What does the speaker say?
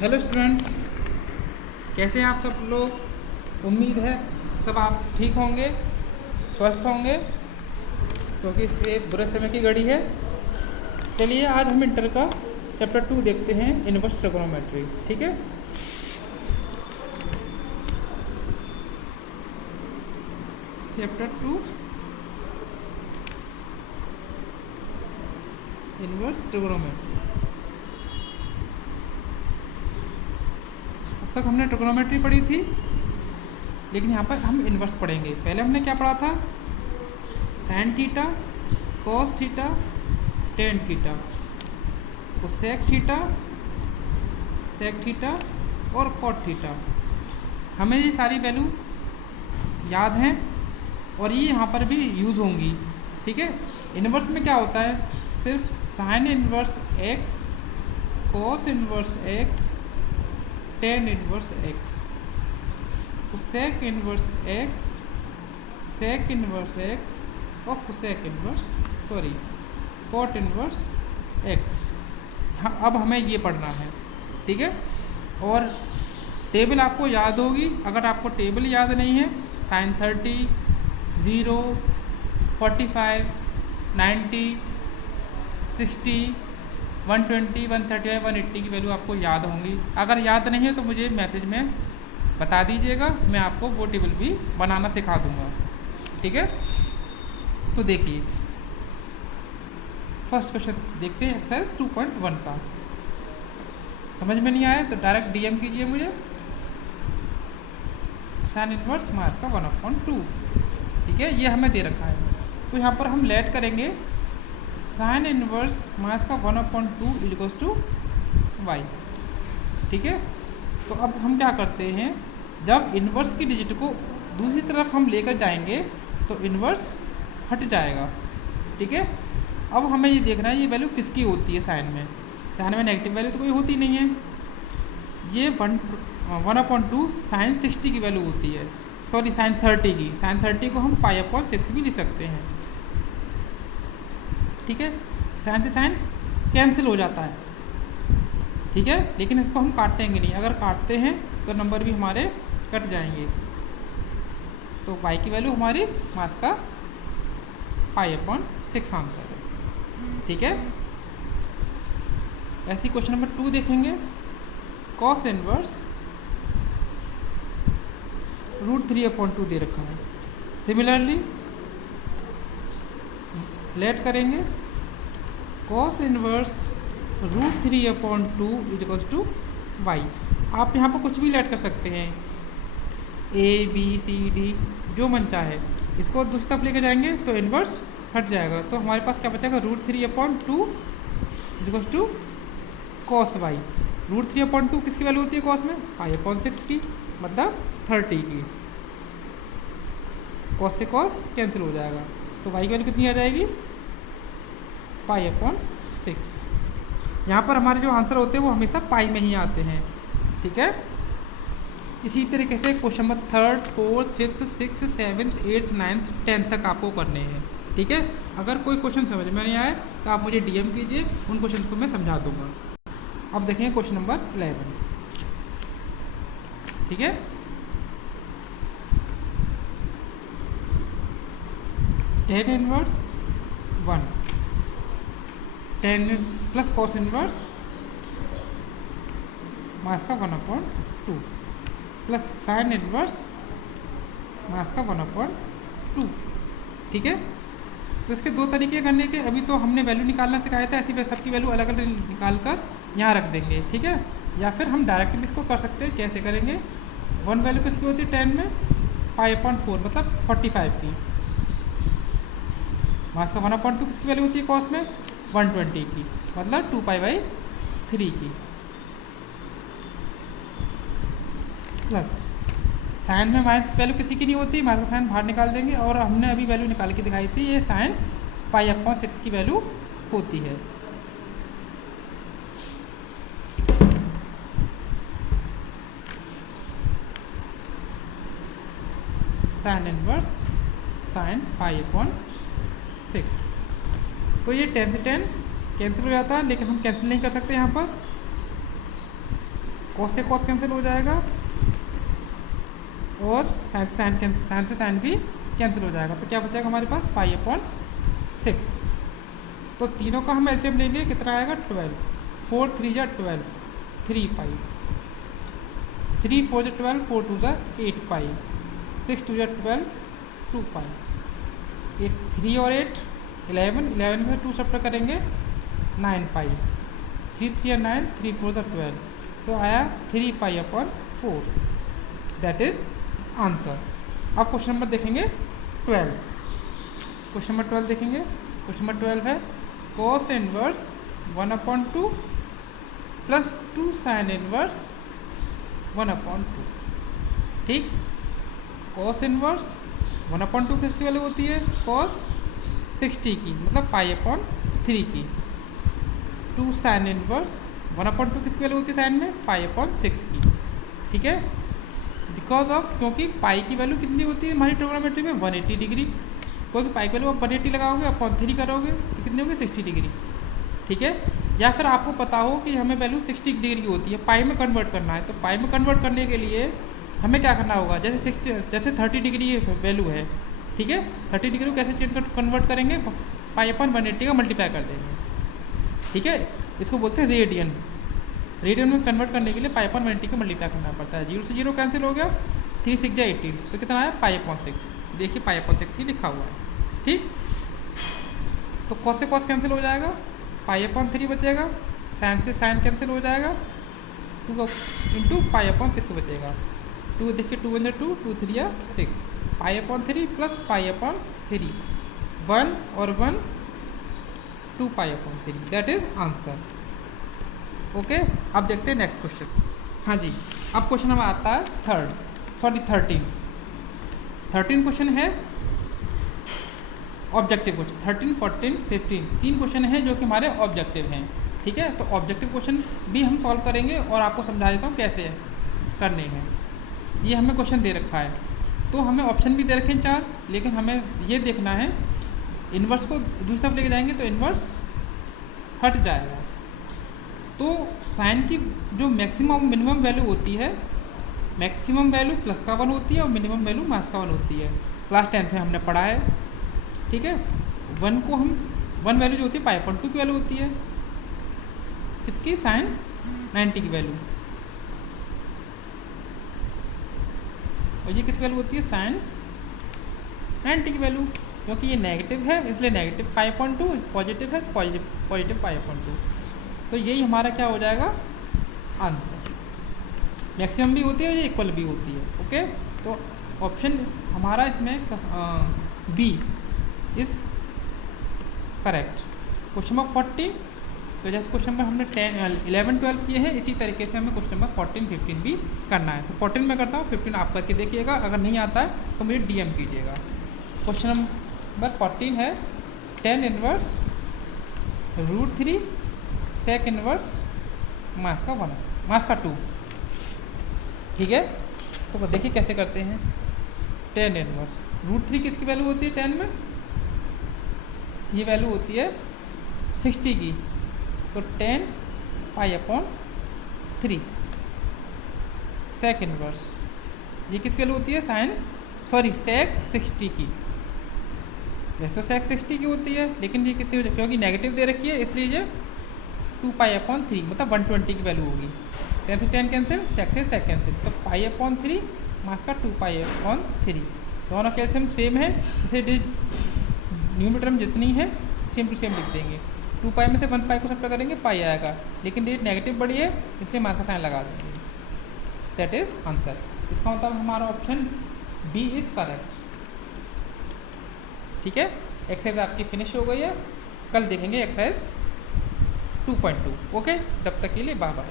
Hello students, कैसे हैं आप सब लोग। उम्मीद है सब आप ठीक होंगे, स्वस्थ होंगे, क्योंकि इसके बुरे समय की घड़ी है। चलिए आज हम इंटर का चैप्टर 2 देखते हैं, इनवर्स ट्रिगोनोमेट्री। ठीक है, चैप्टर 2 इनवर्स ट्रिगोनोमेट्री। अब तक हमने ट्रिगोनोमेट्री पढ़ी थी, लेकिन यहाँ पर हम इनवर्स पढ़ेंगे। पहले हमने क्या पढ़ा था? Sine theta, cos theta, tan theta, cosec theta, sec theta और कॉट थीटा। हमें ये सारी वैल्यू याद हैं और ये यहाँ पर भी यूज़ होंगी। ठीक है, इनवर्स में क्या होता है? सिर्फ sine inverse x, cos inverse x, tan inverse x, cosec inverse x, sec inverse x और cosec inverse cot inverse x. अब हमें ये पढ़ना है। ठीक है, और टेबल आपको याद होगी। अगर आपको टेबल याद नहीं है, साइन 30, 0, 45, 90, 60, 120, 135, 180 की वैल्यू आपको याद होंगी। अगर याद नहीं है तो मुझे मैसेज में बता दीजिएगा, मैं आपको वो टेबल भी बनाना सिखा दूंगा। ठीक है, तो देखिए फर्स्ट क्वेश्चन देखते हैं, एक्सरसाइज 2.1 का। समझ में नहीं आया तो डायरेक्ट डीएम कीजिए मुझे। साइन इनवर्स मास का 1/2। ठीक है, ये हमें दे रखा है, तो यहाँ पर हम लेट करेंगे साइन इनवर्स मास का 1/2 इक्वल्स टू वाई। ठीक है, तो अब हम क्या करते हैं, जब इन्वर्स की डिजिट को दूसरी तरफ हम लेकर जाएंगे तो इन्वर्स हट जाएगा। ठीक है, अब हमें ये देखना है ये वैल्यू किसकी होती है। साइन में नेगेटिव वैल्यू तो कोई होती नहीं है। ये 1/2 साइन 60 की वैल्यू होती है, सॉरी साइन 30 की। साइन 30 को हम π/6 भी लिख सकते हैं। ठीक है, साइन से साइन कैंसिल हो जाता है। ठीक है, लेकिन इसको हम काटेंगे नहीं। अगर काटते हैं तो नंबर भी हमारे कट जाएंगे। तो y की वैल्यू हमारी मास का π/6 आंसर है। ठीक है, ऐसी क्वेश्चन नंबर 2 देखेंगे। कॉस इनवर्स √3/2 दे रखा है। सिमिलरली लेट करेंगे cos inverse √3/2 equals to Y. आप यहाँ पर कुछ भी लेट कर सकते हैं, ए बी सी डी जो मन चाहे। इसको दूसरी तरफ लेके जाएंगे तो इनवर्स हट जाएगा, तो हमारे पास क्या बचेगा? √3/2 इक्वल्स टू कॉस वाई। √3/2 किसकी वैल्यू होती है कॉस में? π/6 की, मतलब 30 की। कॉस से कॉस कैंसिल हो जाएगा, तो वाई की वैल्यू कितनी आ जाएगी? π/6। यहाँ पर हमारे जो आंसर होते हैं वो हमेशा पाई में ही आते हैं। ठीक है, इसी तरीके से question number 3rd, 4th, 5th, 6th, 7th, 8th, 9th, 10th तक आपको करने हैं। ठीक है, अगर कोई क्वेश्चन समझ में नहीं आए तो आप मुझे डीएम कीजिए, उन क्वेश्चन को मैं समझा दूंगा। अब देखेंगे क्वेश्चन नंबर 11। ठीक है, tan inverse 1, 10 plus cos inverse मास का 1/2 प्लस साइन इनवर्स मास का 1/2। ठीक है, तो इसके दो तरीके करने के। अभी तो हमने वैल्यू निकालना सिखाया था, ऐसी सबकी वैल्यू अलग अलग निकाल कर यहाँ रख देंगे। ठीक है, या फिर हम डायरेक्ट भी इसको कर सकते हैं। कैसे करेंगे? 1 वैल्यू किसकी होती है 10 में? π/4 मतलब 45 की। मास का 1/2 किसकी वैल्यू होती है कॉस में? 120 की, मतलब 2π/3 की। प्लस साइन में माइनस वैल्यू किसी की नहीं होती, माइनस साइन बाहर निकाल देंगे। और हमने अभी वैल्यू निकाल के दिखाई थी, ये साइन π/6 की वैल्यू होती है। Sine inverse sine π/6। तो ये 10 से 10 कैंसिल हो जाता है, लेकिन हम कैंसिल नहीं कर सकते। यहाँ पर कॉस से कॉस कैंसिल हो जाएगा और साइन से साइन भी कैंसिल हो जाएगा। तो क्या बचेगा हमारे पास π/6। तो तीनों का हम एलसीएम लेंगे, कितना आएगा 12, 4 3 जा 12, 3 पाई, 3 4 जा 12, 4 2 जा 8 पाई, 6 2 जा 12, 2 पाई, 3 और 8 11, 11 में 2 सब्ट्रैक्ट करेंगे 9 पाई, 3 3 9, 3 4 जा 12, तो आया 3 π/4, दैट इज आंसर। अब क्वेश्चन नंबर देखेंगे 12। क्वेश्चन नंबर 12 देखेंगे। क्वेश्चन नंबर 12 है cos inverse 1/2 plus 2 sin inverse 1/2। ठीक, cos इनवर्स 1/2 किसकी वैल्यू होती है? cos 60 की, मतलब π/3 की। 2 sin इनवर्स 1/2 किसकी वैल्यू होती है साइन में? π/6 की। ठीक है, बिकॉज ऑफ, क्योंकि पाई की वैल्यू कितनी होती है हमारी ट्रिग्नोमेट्री में? 180 डिग्री। क्योंकि पाई की वैल्यू आप 180 लगाओगे, अपॉन 3 करोगे तो कितनी होगी? 60 डिग्री। ठीक है, या फिर आपको पता हो कि हमें वैल्यू 60 डिग्री की होती है, पाई में कन्वर्ट करना है, तो पाई में कन्वर्ट करने के लिए हमें क्या करना होगा? जैसे 30 डिग्री वैल्यू है, ठीक है, 30 डिग्री को कैसे चेंज कन्वर्ट करेंगे? π/180 का मल्टीप्लाई कर देंगे। ठीक है, इसको बोलते हैं रेडियन। रेडियन में कन्वर्ट करने के लिए π/180 का मल्टीप्लाई करना पड़ता है। 0 से 0 कैंसिल हो गया, 3 6 जा 18, तो कितना आया? π/6। देखिए π/6 ही लिखा हुआ है। ठीक, तो cos से cos कैंसिल हो जाएगा, π/3 बचेगा, sin से sin कैंसिल हो जाएगा, 2 इंटू π/6 बचेगा। 2 देखिए 2 1 2, 2 3 या 6, π/3 प्लस π/3, 1 और 1 2 π/3, दैट इज आंसर। ओके, अब देखते हैं नेक्स्ट क्वेश्चन। हाँ जी, अब क्वेश्चन हमारा आता है 13 क्वेश्चन है ऑब्जेक्टिव क्वेश्चन। 13 14 15 तीन क्वेश्चन हैं जो कि हमारे ऑब्जेक्टिव हैं। ठीक है, तो ऑब्जेक्टिव क्वेश्चन भी हम सॉल्व करेंगे और आपको समझा देता हूँ कैसे करने हैं। ये हमें क्वेश्चन दे रखा है, तो हमें ऑप्शन भी दे रखे हैं 4, लेकिन हमें ये देखना है इन्वर्स को दूसरी तरफ लेके जाएंगे तो इन्वर्स हट जाएगा। तो साइन की जो मैक्सिमम मिनिमम वैल्यू होती है, मैक्सिमम वैल्यू प्लस का 1 होती है और मिनिमम वैल्यू माइनस का 1 होती है। क्लास 10th में हमने पढ़ा है। ठीक है, 1 को हम 1 वैल्यू जो होती है π/2 की वैल्यू होती है, किसकी? साइन 90 की वैल्यू, और ये किसकी वैल्यू होती है? साइन 90 की वैल्यू। क्योंकि ये नेगेटिव है इसलिए नेगेटिव π/2, पॉजिटिव है पॉजिटिव π/2। तो यही हमारा क्या हो जाएगा? आंसर। मैक्सिमम भी होती है और ये इक्वल भी होती है। ओके, तो ऑप्शन हमारा इसमें B is correct. Question number 40, तो जैसे क्वेश्चन नंबर हमने 11 12 किए हैं, इसी तरीके से हमें क्वेश्चन नंबर 14 15 भी करना है। तो 14 में करता हूँ, 15 आप करके देखिएगा, अगर नहीं आता है तो मुझे DM कीजिएगा। क्वेश्चन नंबर 14 है tan इनवर्स √3 sec इनवर्स मास का 1 मास का 2। ठीक है, तो देखिए कैसे करते हैं। tan इनवर्स √3 किसकी वैल्यू होती है? tan में ये वैल्यू होती है 60 की, तो tan π/3 sec इनवर्स ये किसकी वैल्यू होती है? sec 60 की। वैसे तो sec 60 की होती है, लेकिन ये कितनी हो जाए, क्योंकि नेगेटिव दे रखी है इसलिए ये 2π/3 मतलब 120 की वैल्यू होगी। 10 से 10 कैंसिल, sec से sec कैंसिल, तो π/3 मास का 2π/3, दोनों कैल्शियम सेम है, इसे न्यूमरेटर में जितनी है सेम टू सेम लिख देंगे। 2π में से 1π को सब्ट्रैक्ट करेंगे, पाई आएगा, लेकिन डेट नेगेटिव बढ़ी है इसलिए मास का साइन लगा देंगे। That is answer. इसका मतलब हमारा ऑप्शन बी इज करेक्ट। ठीक है, एक्सरसाइज आपकी फिनिश हो गई है। कल देखेंगे एक्सरसाइज 2.2। ओके, तब तक के लिए बाय बाय।